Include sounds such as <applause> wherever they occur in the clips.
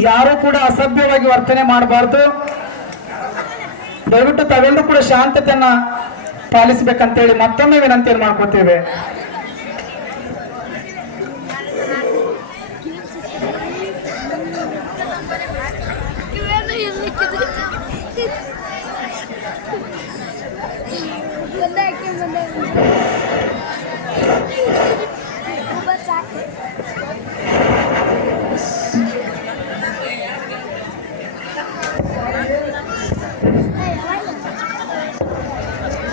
ಯಾರು ಕೂಡ ಅಸಭ್ಯವಾಗಿ ವರ್ತನೆ ಮಾಡಬಾರ್ದು. ದಯವಿಟ್ಟು ತಾವೆಲ್ಲರೂ ಕೂಡ ಶಾಂತತೆಯನ್ನ ಪಾಲಿಸಬೇಕಂತೇಳಿ ಮತ್ತೊಮ್ಮೆ ವಿನಂತಿಯನ್ನು ಮಾಡ್ಕೋತೇವೆ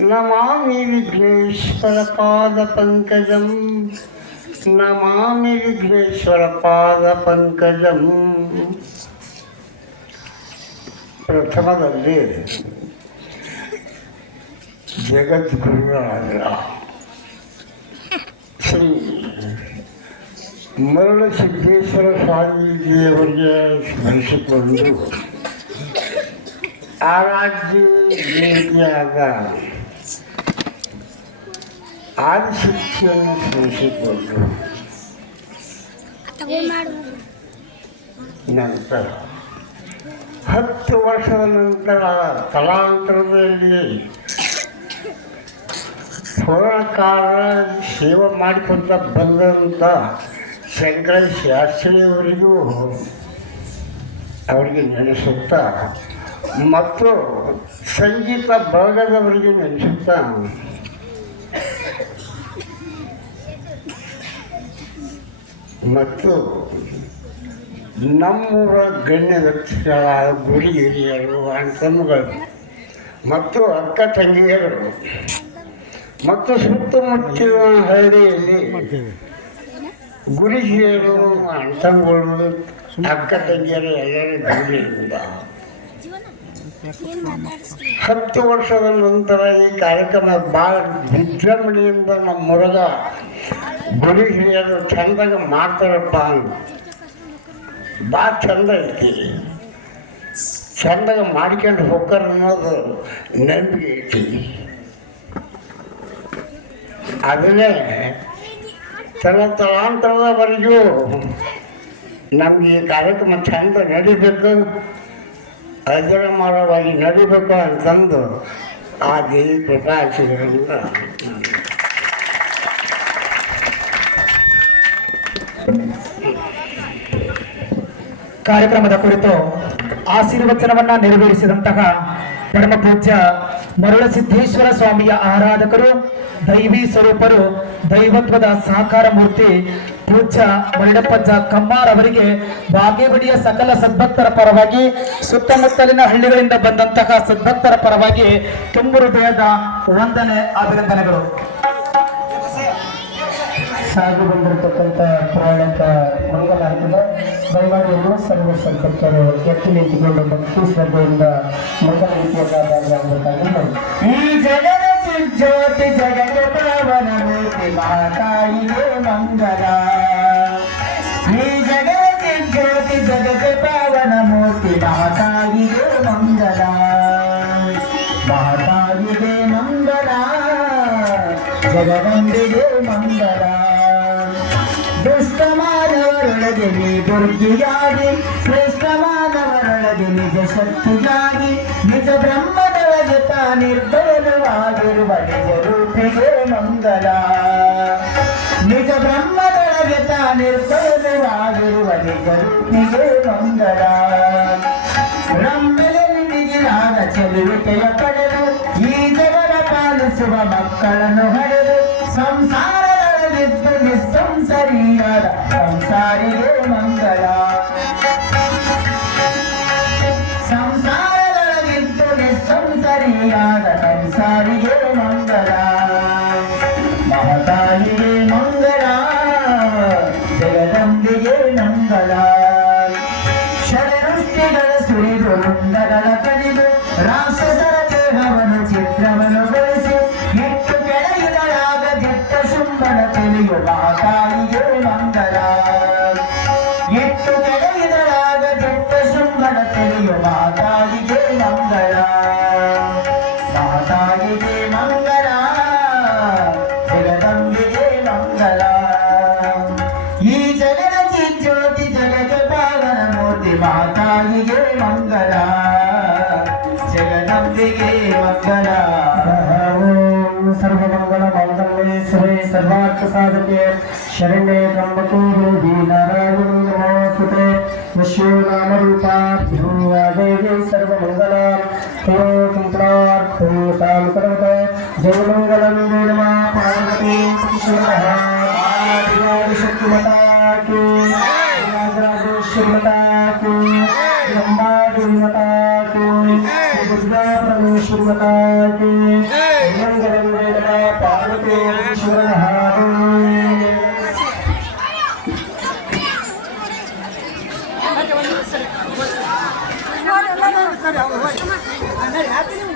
नमामि विघ्नेश्वर पाद पंकजम नमामि विघ्नेश्वर पाद पंकजम प्रथम दर्जे जगत श्री मरण सिद्धेश्वर स्वामी जी <laughs> आराध्य ತಗೊಂಡು ತಿಳಿಸಿಕೊಂಡು ನಂತರ ಹತ್ತು ವರ್ಷದ ನಂತರ ತಲಾಂತರದಲ್ಲಿ ಪೂರ್ಣಕಾಲ ಸೇವೆ ಮಾಡಿಕೊಂತ ಬಂದಂಥ ಶಂಕರ ಶಾಸ್ತ್ರಿಯವರಿಗೂ ಅವರಿಗೆ ನೆನೆಸುತ್ತಾ ಮತ್ತು ಸಂಗೀತ ಬಳಗದವರಿಗೆ ನೆನೆಸುತ್ತಾ ಮತ್ತು ನಮ್ಮೂರ ಗಣ್ಯ ವ್ಯಕ್ತಿಗಳಾದ ಗುರಿ ಹಿರಿಯರು ಅಣ್ತಮ್ಮಗಳು ಮತ್ತು ಅಕ್ಕ ತಂಗಿಯರು ಮತ್ತು ಸುತ್ತಮುತ್ತಲಿನ ಹಳ್ಳಿಯಲ್ಲಿ ಗುರಿ ಹಿರಿಯರು ಅಣ್ತಮ್ಮಗಳು ಅಕ್ಕ ತಂಗಿಯರು ಎಲ್ಲರೂ ಗಣ್ಯರಿಂದ ಹತ್ತು ವರ್ಷದ ನಂತರ ಈ ಕಾರ್ಯಕ್ರಮ ಭಾಳ ವಿಜೃಂಭಣೆಯಿಂದ ನಮ್ಮ ಗುರಿ ಹಿರಿಯರು ಚಂದಾಗ ಮಾಡ್ತಾರಪ್ಪ ಅಂತ ಭಾಳ ಚಂದ ಐತಿ. ಚಂದಾಗ ಮಾಡ್ಕೊಂಡು ಹೋಗ್ತಾರ ಅನ್ನೋದು ನಂಬಿಕೆ ಐತಿ. ಅದನ್ನೇ ತಲ ತಲಾಂತರದವರೆಗೂ ನಮ್ಗೆ ಈ ಕಾರ್ಯಕ್ರಮ ಚಂದ ನಡಿಬೇಕು ಅಜರಮರವಾಗಿ ನಡಿಬೇಕು ಅಂತಂದು ಆ ದೇವಿ ಕೃಪಾಶೀರ್ವಾದ ಕಾರ್ಯಕ್ರಮದ ಕುರಿತು ಆಶೀರ್ವಚನವನ್ನ ನೆರವೇರಿಸಿದಂತಹ ಪರಮ ಪೂಜ್ಯ ಮರುಳಸಿದ್ದೇಶ್ವರ ಸ್ವಾಮಿಯ ಆರಾಧಕರು, ದೈವಿ ಸ್ವರೂಪರು, ದೈವತ್ವದ ಸಾಕಾರ ಮೂರ್ತಿ ಪೂಜ್ಯ ಜ ಕಮ್ಮಾರ್ ಅವರಿಗೆ ಬಾಗೇವಾಡಿಯ ಸಕಲ ಸದ್ಭಕ್ತರ ಪರವಾಗಿ, ಸುತ್ತಮುತ್ತಲಿನ ಹಳ್ಳಿಗಳಿಂದ ಬಂದಂತಹ ಸದ್ಭಕ್ತರ ಪರವಾಗಿ ತುಂಬು ಹೃದಯದ ವಂದನೆ, ಅಭಿನಂದನೆಗಳು. ಸಾಗು ಬಂದಿರತಕ್ಕಂಥ ಪುರಾಣದ ಮಂಗಲಾಗಿದೆ ದಯಮಾಡಿ ಎಲ್ಲ ಸರ್ವ ಸಂಪತ್ತರು ಎತ್ತಿ ನಿಂತುಕೊಂಡು ಭಕ್ತಿ ಶ್ರದ್ಧೆಯಿಂದ ಮಂಗಲ ರೀತಿಯನ್ನ ಭಾಗವಹಿಸಬೇಕಾಗಿ ಈ ಜಗದ ಜ್ಯೋತಿ ಜಗದ ಪಾವನ ಮೂರ್ತಿ ಮಹಾತಾಯಿಯೇ ಮಂಗಲ ಈ ಜಗದ ಜ್ಯೋತಿ ಜಗದ ಪಾವನ ಮೂರ್ತಿ ಮಹಾತಾಯಿಯೇ ಮಂಗಲ ಮಹಾತಾಯಿಗೆ ಮಂಗಲ ಜಗವಂದಿಗೆ ಮಂಗಲ ದುಷ್ಟ ನೀ ದುರ್ಗಿಯಾಗಿ ಶ್ರೇಷ್ಠ ಮಾನವರೊಳಗೆ ನಿಜ ಶಕ್ತಿಯಾಗಿ ನಿಜ ಬ್ರಹ್ಮದೊಳಗೆ ತಾ ನಿರ್ಭಯನವಾಗಿರುವ ನಿಜ ರೂಪಿಗೆ ಮಂಗಲ. ನಿಜ ಬ್ರಹ್ಮದೊಳಗೆ ತಾ ನಿರ್ಭಯನವಾಗಿರುವ ನಿಜ ರೂಪಿಗೆ ಮಂಗಲ. ರಮ್ಯಲೆ ನಿಜನಾದ ಚೆಲುವಿಕೆಯ ಪಡೆದು, ಈ ಜಗದ ಪಾಲಿಸುವ ಮಕ್ಕಳನ್ನು ಹಡೆದು ಸಂಸಾರದಲ್ಲಿದ್ದು ನಿಸ್ಸಂಸರಿಯಾದ ಸಂಸಾರಿಗೆ ಮಂಗಳ ಸಂಸಾರದೊಳಗಿದ್ದು ನಿಸ್ಸಂಸರಿಯಾದ ಸಂಸಾರಿಗೆ ಮಂಗಳ ಮಹತಾಯಿಗೆ ಮಂಗಳ ಜಗದಂಬಿಗೆ ಮಂಗಳ ಶರಣುಷ್ಟಿ ಈಟಿಗಳ ಸುರಿದು ಎಟ್ಟು ಕೆಳಗಿದಳಾಗ ಜಟ್ಟ ಶುಂಭನ ತಿಳಿಯುವ ತಾಯಿಗೆ ಮಂಗಳ ಮಾತಾಯಿಗೆ ಮಂಗಲ ಜಗದಂಬಿಗೆ ಮಂಗಲ ಈ ಜಗದ ಜ್ಯೋತಿ ಜಗದ ಪಾವನ ಮೂರ್ತಿ ಮಾತಾಯಿಗೆ ಮಂಗಲ ಜಗದಂಬಿಗೆ ಮಂಗಲ ಸರ್ವಮಂಗಲ ಮಂಗಲೇ सर्वार्थसाधके शरणे त्र्यम्बके देवी नारायणी नमोऽस्तुते विश्वनामरूपाभ्यङ्गा देवी सर्वमङ्गलां प्रियोकुन्त्रार्थोतां सर्वतो जयमङ्गलं देवमा पार्वती शिवः की मंगलम पार्वती। ઈશ્વર હરે સર